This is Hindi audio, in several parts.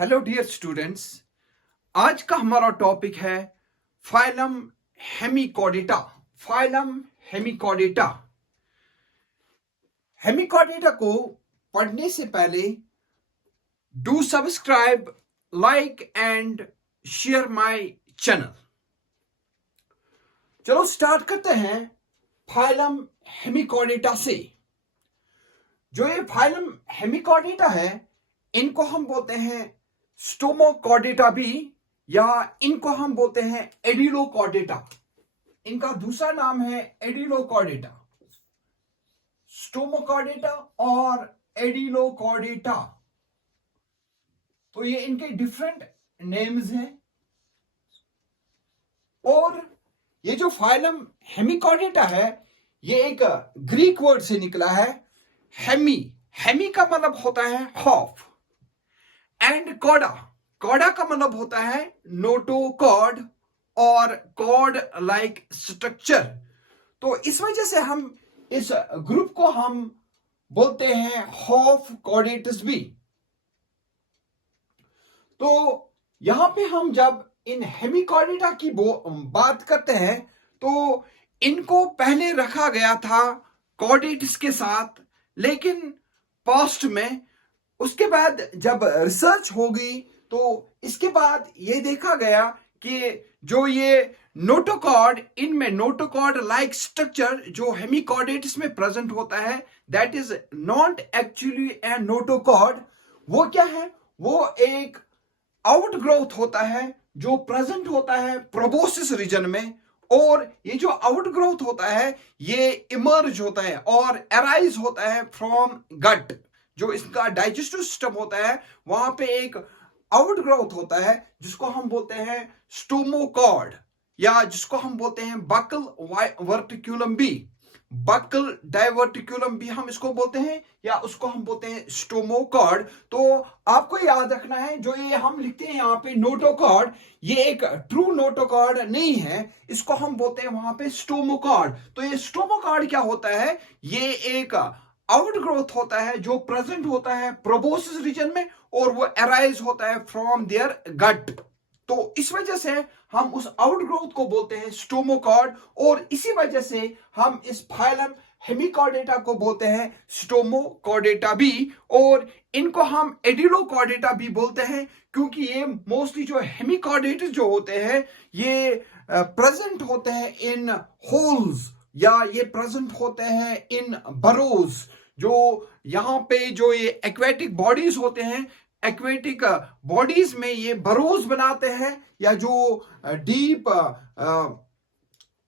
Hello dear students. आज का हमारा टॉपिक है phylum Hemichordata. Phylum Hemichordata. Hemichordata को पढ़ने से पहले do subscribe, like and share my channel. चलो स्टार्ट करते हैं फाइलम हेमिकॉर्डेटा से। जो ये फाइलम हेमिकॉर्डेटा है, इनको हम बोलते हैं स्टोमोकॉर्डेटा भी, या इनको हम बोलते हैं एडिलोकॉर्डेटा। इनका दूसरा नाम है एडिलोकॉर्डेटा, स्टोमोकॉर्डेटा और एडिलोकॉर्डेटा। तो ये इनके डिफरेंट नेम्स हैं। और ये जो फाइलम हेमिकॉर्डेटा है, ये एक ग्रीक वर्ड से निकला है, हेमी। हेमी का मतलब होता है हाफ, एंड कॉडा। कॉडा का मतलब होता है नोटोकॉर्ड और कॉर्ड लाइक स्ट्रक्चर। तो इस वजह से हम इस ग्रुप को हम बोलते हैं हाफ कॉर्डेटस भी। तो यहां पे हम जब इन हेमिकॉर्डेटा की बात करते हैं, तो इनको पहले रखा गया था कॉर्डेटस के साथ, लेकिन पास्ट में उसके बाद जब रिसर्च होगी तो इसके बाद ये देखा गया कि जो ये नोटोकॉर्ड, इनमें नोटोकॉर्ड लाइक स्ट्रक्चर जो हेमिकॉर्डेट्स में प्रेजेंट होता है, that is not actually A notochord. वो क्या है? वो एक आउट ग्रोथ होता है जो प्रेजेंट होता है प्रोबोसिस रीजन में। और ये जो आउट ग्रोथ होता है, ये इमर्ज होता है और अराइज होता है फ्रॉम गट। जो इसका डाइजेस्टिव सिस्टम होता है, वहां पे एक आउट ग्रोथ होता है जिसको हम बोलते हैं स्टोमोकॉर्ड, या जिसको हम बोलते हैं बकल वर्टिकुलम भी, बकल डाइवर्टिकुलम भी हम इसको बोलते हैं, या उसको हम बोलते हैं स्टोमोकॉर्ड। तो आपको याद रखना है, जो ये हम लिखते हैं यहाँ पे नोटोकॉर्ड, ये एक ट्रू नोटोकॉर्ड नहीं है, इसको हम बोलते हैं वहां पे स्टोमोकॉर्ड। तो ये स्टोमोकॉर्ड क्या होता है? ये एक आउट ग्रोथ होता है जो प्रेजेंट होता है प्रोबोसिस रीजन में, और वो अराइज होता है फ्रॉम देयर गट। तो इस वजह से हम उस आउट ग्रोथ को बोलते हैं स्टोमोकॉर्ड, और इसी वजह से हम इस फाइलम हेमिकॉर्डेटा को बोलते हैं स्टोमोकॉर्डेटा भी। और इनको हम एडिलोकॉर्डेटा भी बोलते हैं, क्योंकि ये मोस्टली जो हेमिकॉर्डेट्स जो होते हैं, ये प्रेजेंट होते हैं इन होल्स, या ये प्रेजेंट होते हैं इन बरोज। जो यहाँ पे जो ये एक्वेटिक बॉडीज होते हैं, एक्वेटिक बॉडीज में ये बरोज बनाते हैं, या जो डीप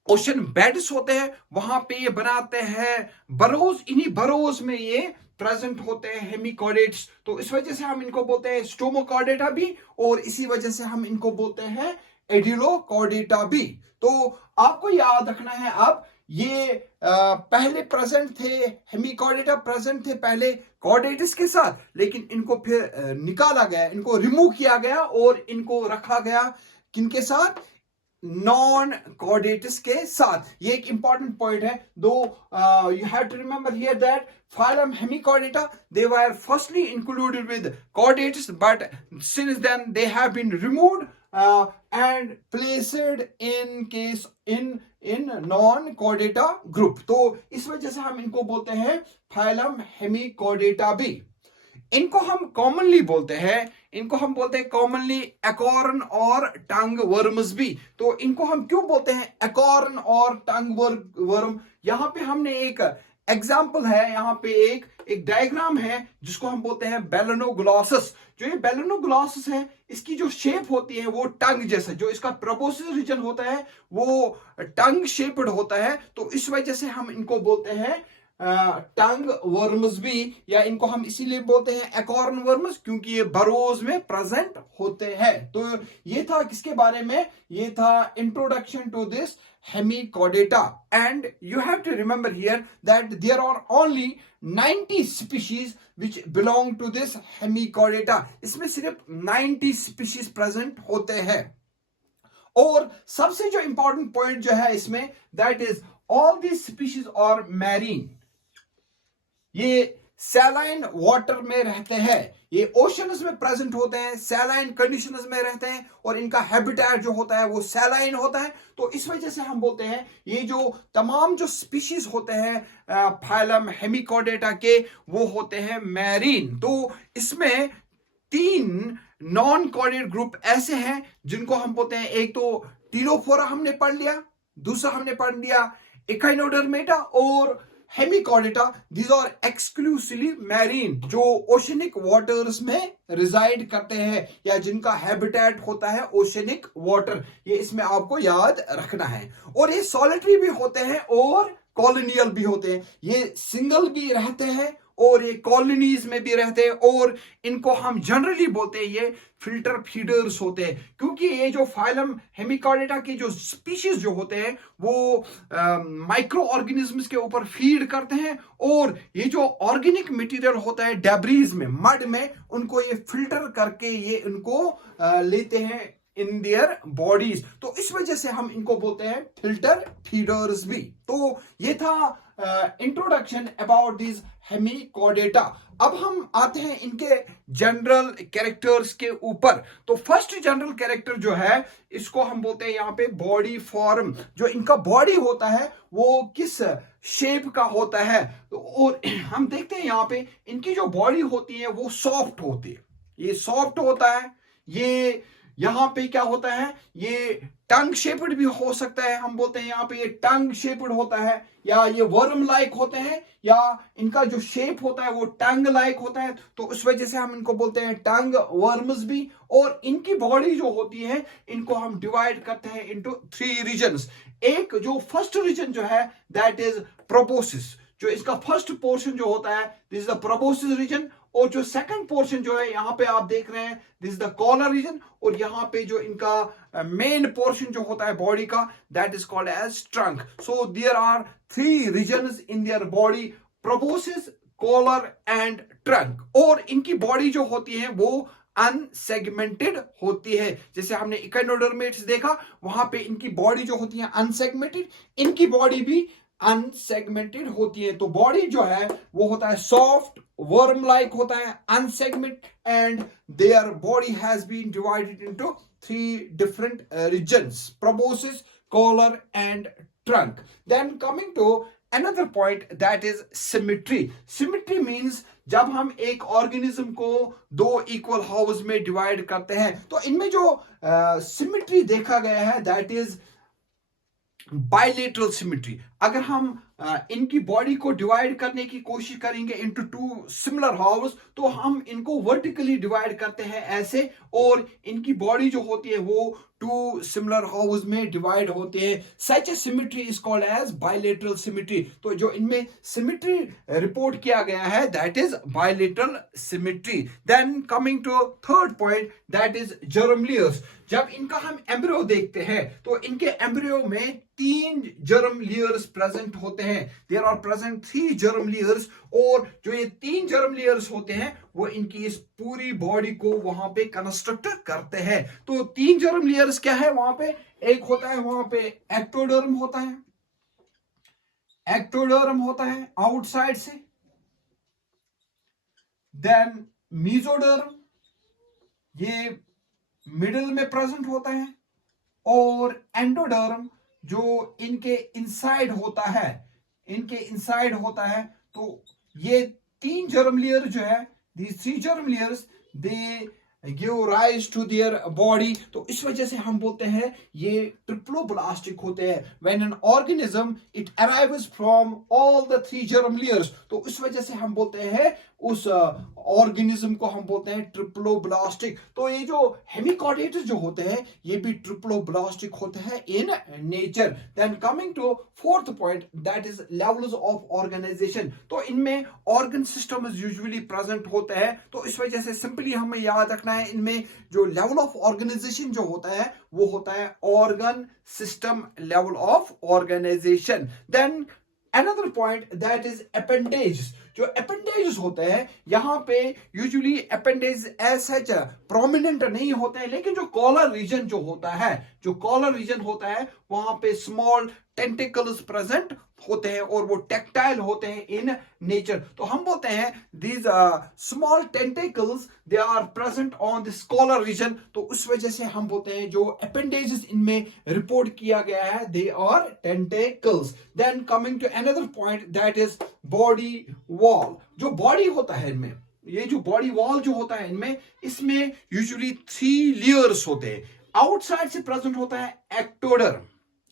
ओशन बेड्स होते हैं वहां पे ये बनाते हैं बरोज। इन्हीं बरोज में ये प्रेजेंट होते हैं हेमिकॉर्डेट्स। तो इस वजह से हम इनको बोलते हैं स्टोमोकॉर्डेटा भी, और इसी वजह से हम इनको बोलते हैं एडिलोकॉर्डेटा भी। तो आपको याद रखना है, अब ये पहले प्रेजेंट थे, हेमिकॉर्डेटा प्रेजेंट थे पहले कॉर्डेट्स के साथ, लेकिन इनको फिर निकाला गया, इनको रिमूव किया गया और इनको रखा गया किनके साथ? नॉन कॉर्डेट्स के साथ। ये एक इंपॉर्टेंट पॉइंट है। Though you have to remember here that phylum hemichordata, they were firstly included with chordates, but since then they have been removed and placed in case in non chordata group. तो इस वजह से हम इनको बोलते हैं phylum hemichordata भी। इनको हम कॉमनली बोलते हैं, इनको हम बोलते हैं कॉमनली एकॉर्न और टंग वर्म्स भी। तो इनको हम क्यों बोलते हैं एकॉर्न और टंग वर्म? यहां पे हमने एक एग्जाम्पल है, यहाँ पे एक डायग्राम है जिसको हम बोलते हैं बेलेनोग्लॉसस। जो ये बेलेनोग्लॉसस है, इसकी जो शेप होती है वो टंग जैसा, जो इसका प्रोबोसिस रीजन होता है वो टंग शेप्ड होता है। तो इस वजह से हम इनको बोलते हैं टंग वर्म्स भी, या इनको हम इसीलिए बोलते हैं एकॉर्न वर्म्स क्योंकि ये बरोज में प्रेजेंट होते हैं। तो ये था किसके बारे में? ये था introduction to this hemichordata, and you have to remember here that there are only 90 species which belong to this hemichordata. इसमें सिर्फ 90 species present होते हैं। और सबसे जो इंपॉर्टेंट पॉइंट जो है इसमें, that is all these species are marine। ये सैलाइन वाटर में रहते हैं। ये ओशंस में प्रेजेंट होते हैं, सैलाइन कंडीशंस में रहते हैं और इनका हैबिटेट जो होता है वो सैलाइन होता है। तो इस वजह से हम बोलते हैं ये जो तमाम जो स्पीशीज होते हैं फाइलम हेमिकॉर्डेटा के, वो होते हैं मैरीन। तो इसमें 3 नॉन कॉर्डेट ग्रुप ऐसे हैं जिनको हम बोलते हैं, एक तो टीलोफोरा हमने पढ़ लिया, दूसरा हमने पढ़ लिया एकाइनोडर्मेटा और hemichordata. These are exclusively marine, जो ओशनिक वाटर्स में रिजाइड करते हैं या जिनका हैबिटेट होता है ओशनिक वाटर। ये इसमें आपको याद रखना है। और ये सॉलिटरी भी होते हैं और कॉलोनियल भी होते हैं। ये सिंगल भी रहते हैं और ये कॉलोनीज में भी रहते हैं और इनको हम जनरली बोलते हैं ये फिल्टर फीडर्स होते हैं, क्योंकि ये जो फाइलम हेमिकॉर्डेटा की जो स्पीशीज जो होते हैं वो माइक्रो ऑर्गेनिजम्स के ऊपर फीड करते हैं और ये जो ऑर्गेनिक मटेरियल होता है डेब्रीज में, मड में, उनको ये फिल्टर करके ये इनको लेते हैं इन देयर बॉडीज। तो इस वजह से हम इनको बोलते हैं फिल्टर फीडर्स भी। तो ये था इंट्रोडक्शन अबाउट दिस हेमिकॉर्डेटा। अब हम आते हैं इनके जनरल कैरेक्टर्स के ऊपर। तो फर्स्ट जनरल कैरेक्टर जो है इसको हम बोलते हैं यहाँ पे बॉडी फॉर्म। जो इनका बॉडी होता है वो किस शेप का होता है, तो और हम देखते हैं यहाँ पे इनकी जो बॉडी होती है वो सॉफ्ट होती है। ये सॉफ्ट होता है। ये यहां पे क्या होता है, ये टंग शेप्ड भी हो सकता है। हम बोलते हैं यहाँ पे ये टंग शेप्ड होता है, या ये वर्म लाइक होते हैं, या इनका जो शेप होता है वो टंग लाइक होता है। तो उस वजह से हम इनको बोलते हैं टंग वर्म्स भी। और इनकी बॉडी जो होती है इनको हम डिवाइड करते हैं इनटू 3 रीजन्स। एक जो फर्स्ट रीजन जो है दैट इज प्रोबोसिस। जो इसका फर्स्ट पोर्शन जो होता है this is the proboscis region. और जो सेकंड पोर्शन जो है यहाँ पे आप देख रहे हैं this is the collar region. और यहाँ पे जो इनका मेन पोर्शन जो होता है बॉडी का that is called as trunk. So there are 3 regions in their body, proboscis, collar and trunk. और इनकी बॉडी जो होती है वो अनसेगमेंटेड होती है। जैसे हमने इकाइनोडर्मेट्स देखा वहां पे इनकी बॉडी जो होती है अनसेगमेंटेड, इनकी बॉडी भी अनसेगमेंटेड होती है। तो बॉडी जो है वो होता है सॉफ्ट, वर्म लाइक होता है, unsegmented, and their body has been divided into 3 different regions, proboscis, collar and trunk. Then coming to another point that is symmetry. Symmetry means जब हम एक ऑर्गेनिज्म को 2 इक्वल हाउस में डिवाइड करते हैं तो इनमें जो सिमिट्री देखा गया है दैट इज बाइलेटरल सिमिट्री। अगर हम इनकी बॉडी को डिवाइड करने की कोशिश करेंगे इनटू 2 सिमिलर हाउस तो हम इनको वर्टिकली डिवाइड करते हैं ऐसे, और इनकी बॉडी जो होती है वो 2 सिमिलर हाउस में डिवाइड होते हैं। Such a symmetry is called as bilateral symmetry. तो जो इनमें सिमिट्री रिपोर्ट किया गया है that is bilateral symmetry. Then coming to third point that is germ layers. जब इनका हम एम्ब्रियो देखते हैं तो इनके एम्ब्रियो में 3 जर्म लेयर्स प्रेजेंट होते हैं। There are present 3 germ layers. और जो ये 3 जर्म लेयर्स होते हैं वो इनकी इस पूरी बॉडी को वहां पे कंस्ट्रक्ट करते हैं। तो 3 जर्म लेयर्स क्या है वहां पे, एक होता है वहां पे एक्टोडर्म होता है, एक्टोडर्म होता है आउटसाइड से, देन मीजोडर्म ये मिडिल में प्रेजेंट होता है, और एंडोडर्म जो इनके इनसाइड होता है, इनके इनसाइड होता है। तो ये 3 जर्म लेयर जो है, these 3 germ layers they give rise to their body। तो इस वजह से हम बोलते हैं ये ट्रिप्लोब्लास्टिक होते हैं। when an organism it arrives from all the 3 germ layers, तो इस वजह से हम बोलते हैं उस ऑर्गेनिज्म को हम बोलते हैं ट्रिप्लोब्लास्टिक। तो ये जो हेमिकॉर्डेट्स जो होते हैं ये भी ट्रिप्लोब्लास्टिक होते हैं in nature. Then coming to fourth point that is levels of organisation. तो इनमें ऑर्गन सिस्टम यूजुअली प्रेजेंट होते हैं। तो इस वजह से सिंपली हमें याद रखना है इनमें जो लेवल ऑफ ऑर्गेनाइजेशन जो होता है वो होता है organ system level of organisation. Then another point that is appendages। जो appendages होते हैं यहां पे usually appendages as such prominent नहीं होते हैं, लेकिन जो कॉलर रीजन जो होता है, जो कॉलर रीजन होता है वहां पे स्मॉल टेंटिकल्स प्रेजेंट होते हैं और वो टेक्टाइल होते हैं इन नेचर। तो हम बोलते हैं these small tentacles they are present on this collar region. तो उस वजह से हम बोलते हैं जो अपेंडेजेस इनमें रिपोर्ट किया गया है they are tentacles. Then coming to another point that is body wall. जो बॉडी होता है इनमें, ये जो बॉडी वॉल जो होता है इनमें, इसमें यूजुअली 3 लेयर्स होते हैं। आउटसाइड से प्रेजेंट होता है एक्टोडर्म,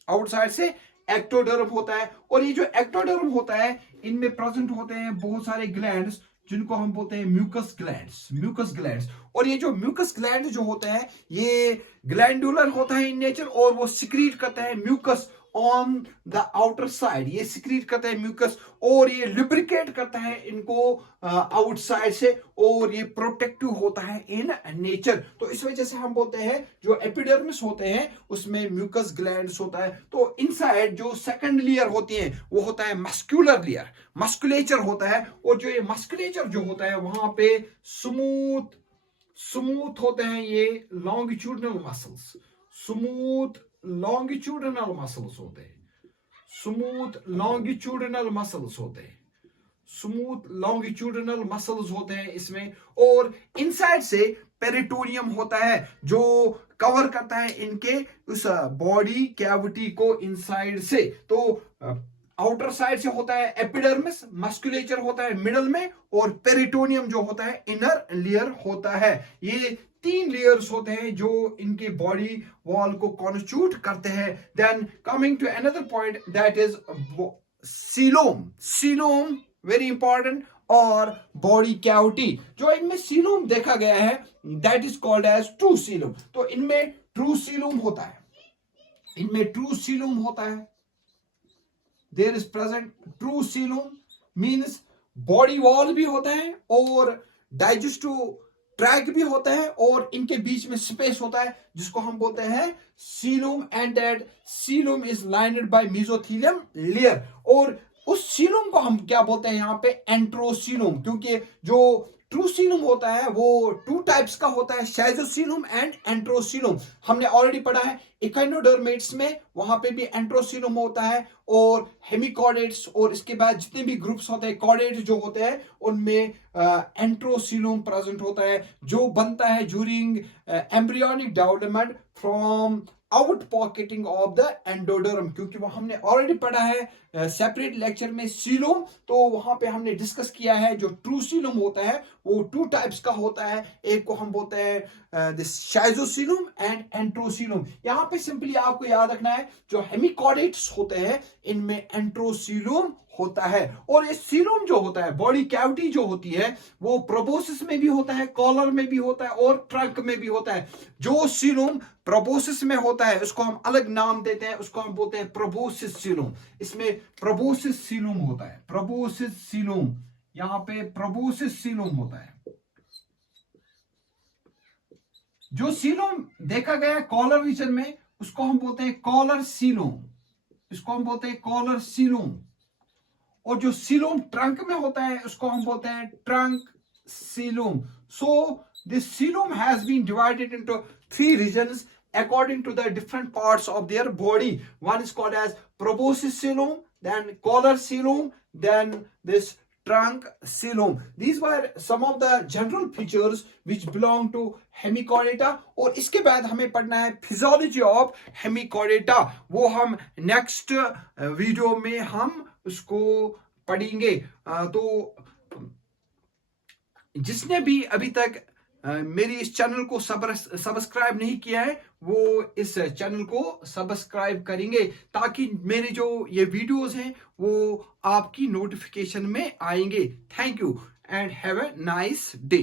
आउटसाइड से एक्टोडर्म होता है, और ये जो एक्टोडर्म होता है इनमें प्रेजेंट होते हैं बहुत सारे ग्लैंड्स जिनको हम बोलते हैं म्यूकस ग्लैंड्स, म्यूकस ग्लैंड्स। और ये जो म्यूकस ग्लैंड जो होते हैं ये ग्लैंडुलर होता है इन नेचर, और वो सिक्रीट करता है mucus on the outer side, ये सिक्रीट करता है म्यूकस, और ये लुब्रिकेट करता है इनको आउटसाइड से, और ये प्रोटेक्टिव होता है इन नेचर। तो इस वजह से हम बोलते हैं जो एपिडर्मिस होते हैं उसमें म्यूकस ग्लैंड्स होता है। तो इनसाइड जो सेकंड लेयर होती है वो होता है मस्कुलर लेयर, मस्कुलेचर होता है, और जो ये मस्कुलेचर जो होता है वहां पे स्मूथ स्मूथ होते हैं ये longitudinal muscles, smooth longitudinal muscles होते हैं, स्मूथ लॉन्गिट्यूडनल मसल्स होते हैं, स्मूथ लॉन्गिट्यूडनल मसल्स होते हैं इसमें। और इनसाइड से पेरिटोनियम होता है जो कवर करता है इनके उस बॉडी कैविटी को इनसाइड से। तो आउटर साइड से होता है एपिडर्मिस, मस्कुलेचर होता है मिडल में, और पेरिटोनियम जो होता है इनर लेयर होता है। ये 3 लेयर्स होते हैं जो इनके बॉडी वॉल को कॉन्स्टिट्यूट करते हैं। Then coming to another point that is coelom, coelom very important, और बॉडी कैविटी जो इनमें सीलोम देखा गया है that is called as true coelom. तो इनमें ट्रू सीलोम होता है, इनमें ट्रू सीलोम होता है, there is present true coelom, means body wall भी होता है और डाइजेस्टिव ट्रैक भी होता है, और इनके बीच में स्पेस होता है जिसको हम बोलते हैं coelom, and that coelom is lined by mesothelium layer. और उस सीलोम को हम क्या बोलते हैं यहाँ पे एंट्रोसीलोम, क्योंकि जो ट्रू सीलोम होता है वो 2 टाइप्स का होता है, शाइजोसीलोम एंड एंट्रोसीलोम। हमने ऑलरेडी पढ़ा है इकाइनोडर्मेट्स में, वहां पे भी एंट्रोसीलोम होता है, और हेमिकॉर्डेट्स और इसके बाद जितने भी ग्रुप्स होते हैं कॉर्डेट्स जो होते हैं उनमें एंट्रोसीलोम प्रेजेंट होता है, जो बनता है during embryonic development from out pocketing of the endoderm. क्योंकि वो हमने ऑलरेडी पढ़ा है सेपरेट लेक्चर में सीलोम, तो वहां पे हमने डिस्कस किया है जो ट्रू सीलोम होता है वो 2 टाइप्स का होता है, एक को हम बोलते हैं दिस शाइजोसीलोम एंड एंट्रोसीलोम। यहाँ पे सिंपली आपको याद रखना है जो हेमिकॉर्डेट्स होते हैं इनमें एंट्रोसीलोम होता है। और ये सीलोम जो होता है, बॉडी कैविटी जो होती है, वो प्रोबोसिस में भी होता है, कॉलर में भी होता है, और ट्रंक में भी होता है। जो सीलोम प्रोबोसिस में होता है उसको हम अलग नाम देते हैं, उसको हम बोलते हैं प्रोबोसिस सीलोम। इसमें प्रोबोसिस सीलोम होता है, प्रोबोसिस सीलोम, यहां पे प्रोबोसिस सीलोम होता है। जो सीलोम देखा गया कॉलर रीजन में उसको हम बोलते हैं कॉलर सीलोम, इसको हम बोलते हैं कॉलर सीलोम। और जो सीलोम ट्रंक में होता है उसको हम बोलते हैं trunk coelom. So this coelom has been divided into 3 regions according to the different parts of their body. One is called as proboscis coelom, then collar coelom, then this trunk coelom. These were some of the general features which belong to hemichordata. और इसके बाद हमें पढ़ना है physiology of hemichordata, वो हम next वीडियो में हम उसको पढ़ेंगे। तो जिसने भी अभी तक मेरी इस चैनल को सब्सक्राइब नहीं किया है वो इस चैनल को सब्सक्राइब करेंगे, ताकि मेरे जो ये वीडियोस हैं वो आपकी नोटिफिकेशन में आएंगे। Thank you and have a nice day.